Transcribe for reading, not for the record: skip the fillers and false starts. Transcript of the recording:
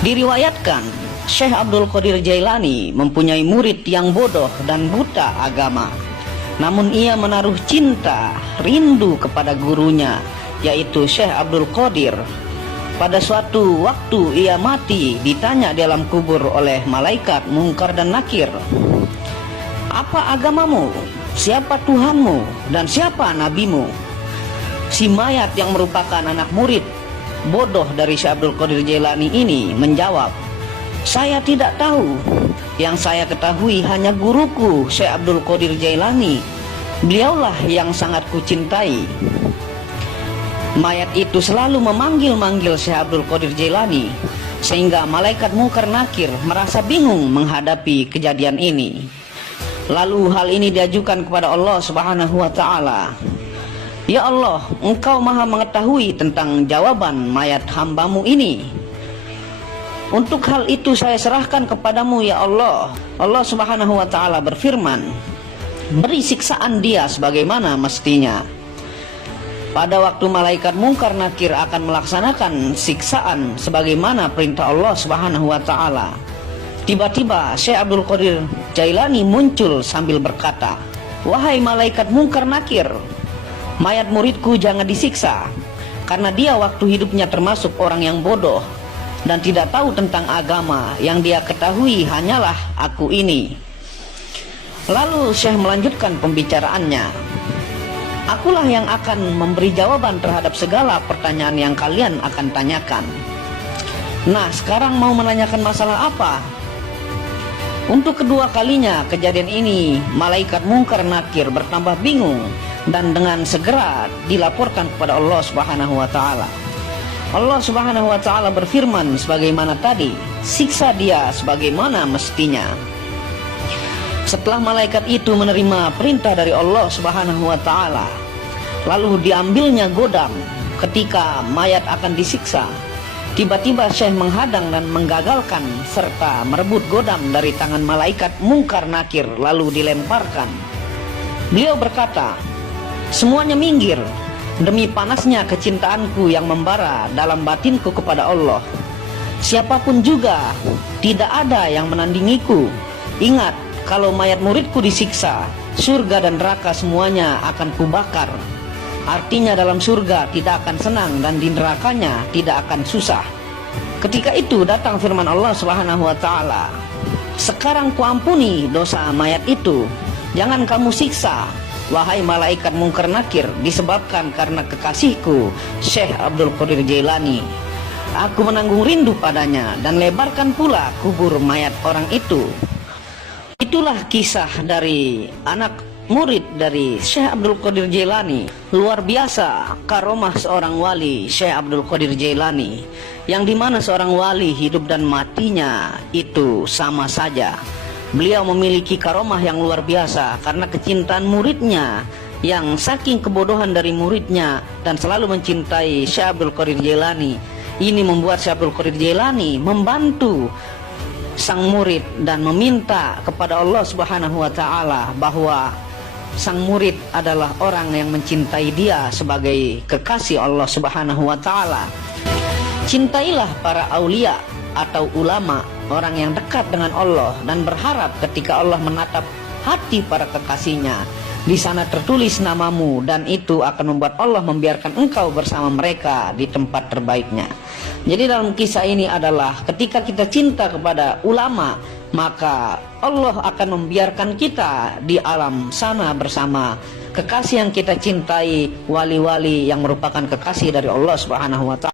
Diriwayatkan, Syekh Abdul Qadir Jailani mempunyai murid yang bodoh dan buta agama. Namun ia menaruh cinta, rindu kepada gurunya, yaitu Syekh Abdul Qadir. Pada suatu waktu ia mati, ditanya di alam kubur oleh malaikat Munkar dan Nakir, "Apa agamamu? Siapa Tuhanmu? Dan siapa nabimu?" Si mayat yang merupakan anak murid bodoh dari Syekh Abdul Qadir Jailani ini menjawab, "Saya tidak tahu. Yang saya ketahui hanya guruku Syekh Abdul Qadir Jailani. Beliaulah yang sangat kucintai." Mayat itu selalu memanggil-manggil Syekh Abdul Qadir Jailani, sehingga malaikat Munkar Nakir merasa bingung menghadapi kejadian ini. Lalu hal ini diajukan kepada Allah Subhanahu wa Ta'ala. "Ya Allah, Engkau maha mengetahui tentang jawaban mayat hambamu ini. Untuk hal itu saya serahkan kepadamu ya Allah." Allah Subhanahu wa Ta'ala berfirman, "Beri siksaan dia sebagaimana mestinya." Pada waktu malaikat Munkar Nakir akan melaksanakan siksaan sebagaimana perintah Allah Subhanahu wa Ta'ala, tiba-tiba Syekh Abdul Qadir Jailani muncul sambil berkata, "Wahai malaikat Munkar Nakir, mayat muridku jangan disiksa, karena dia waktu hidupnya termasuk orang yang bodoh dan tidak tahu tentang agama. Yang dia ketahui hanyalah aku ini." Lalu Syekh melanjutkan pembicaraannya, "Akulah yang akan memberi jawaban terhadap segala pertanyaan yang kalian akan tanyakan. Nah, sekarang mau menanyakan masalah apa?" Untuk kedua kalinya kejadian ini, malaikat Munkar Nakir bertambah bingung dan dengan segera dilaporkan kepada Allah Subhanahu wa Ta'ala. Allah Subhanahu wa Ta'ala berfirman sebagaimana tadi, "Siksa dia sebagaimana mestinya." Setelah malaikat itu menerima perintah dari Allah Subhanahu wa Ta'ala, lalu diambilnya godam. Ketika mayat akan disiksa, tiba-tiba Syekh menghadang dan menggagalkan serta merebut godam dari tangan malaikat Munkar Nakir, lalu dilemparkan. Beliau berkata, "Semuanya minggir, demi panasnya kecintaanku yang membara dalam batinku kepada Allah. Siapapun juga, tidak ada yang menandingiku. Ingat, kalau mayat muridku disiksa, surga dan neraka semuanya akan kubakar. Artinya dalam surga tidak akan senang dan di nerakanya tidak akan susah." Ketika itu datang firman Allah Subhanahu wa Ta'ala, "Sekarang kuampuni dosa mayat itu. Jangan kamu siksa, wahai malaikat Munkar Nakir, disebabkan karena kekasihku Syekh Abdul Qadir Jailani. Aku menanggung rindu padanya dan lebarkan pula kubur mayat orang itu." Itulah kisah dari anak murid dari Syekh Abdul Qadir Jailani. Luar biasa karomah seorang wali Syekh Abdul Qadir Jailani, yang dimana seorang wali hidup dan matinya itu sama saja. Beliau memiliki karomah yang luar biasa karena kecintaan muridnya yang saking kebodohan dari muridnya dan selalu mencintai Syekh Abdul Qadir Jailani. Ini membuat Syekh Abdul Qadir Jailani membantu sang murid dan meminta kepada Allah Subhanahu wa Ta'ala bahwa sang murid adalah orang yang mencintai dia sebagai kekasih Allah Subhanahu wa Ta'ala. Cintailah para aulia atau ulama, orang yang dekat dengan Allah, dan berharap ketika Allah menatap hati para kekasihnya, di sana tertulis namamu, dan itu akan membuat Allah membiarkan engkau bersama mereka di tempat terbaiknya. Jadi dalam kisah ini adalah ketika kita cinta kepada ulama, maka Allah akan membiarkan kita di alam sana bersama kekasih yang kita cintai, wali-wali yang merupakan kekasih dari Allah Subhanahu wa Ta'ala.